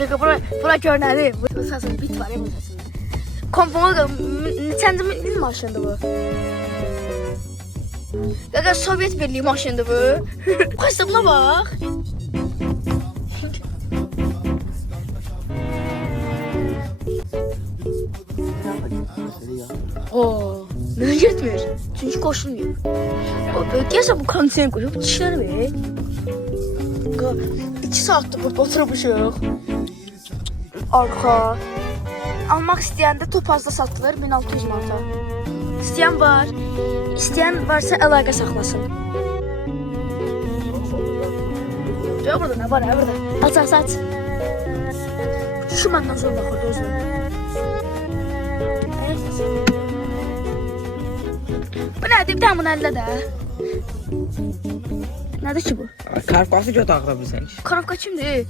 Bura gör nədir? Bu səsində bit var ya bu səsində. Kompona neçənci il maşındır bu? Qaqa Sovyet Birliyi maşındır bu. Qaçdığına bax. Oo, nə getmir? Çünki qoşulmuyor. Gəlsə bu kondisioner qoyub dişləri ver. 2 saatdir burada oturmuşuq. Arxa. Almaq istəyəndə topazda satılır 1600 manata. İstəyən var. İstəyən varsa əlaqə saxlasın. Gör burada nə var ya burada. Aç aç. Şu məndən sonra baxırdı özünə. Bu nədir? Bir tane bunu əldə də. Nədir ki bu? Karpası götü ağla bilsən ki. Karavka kimdir?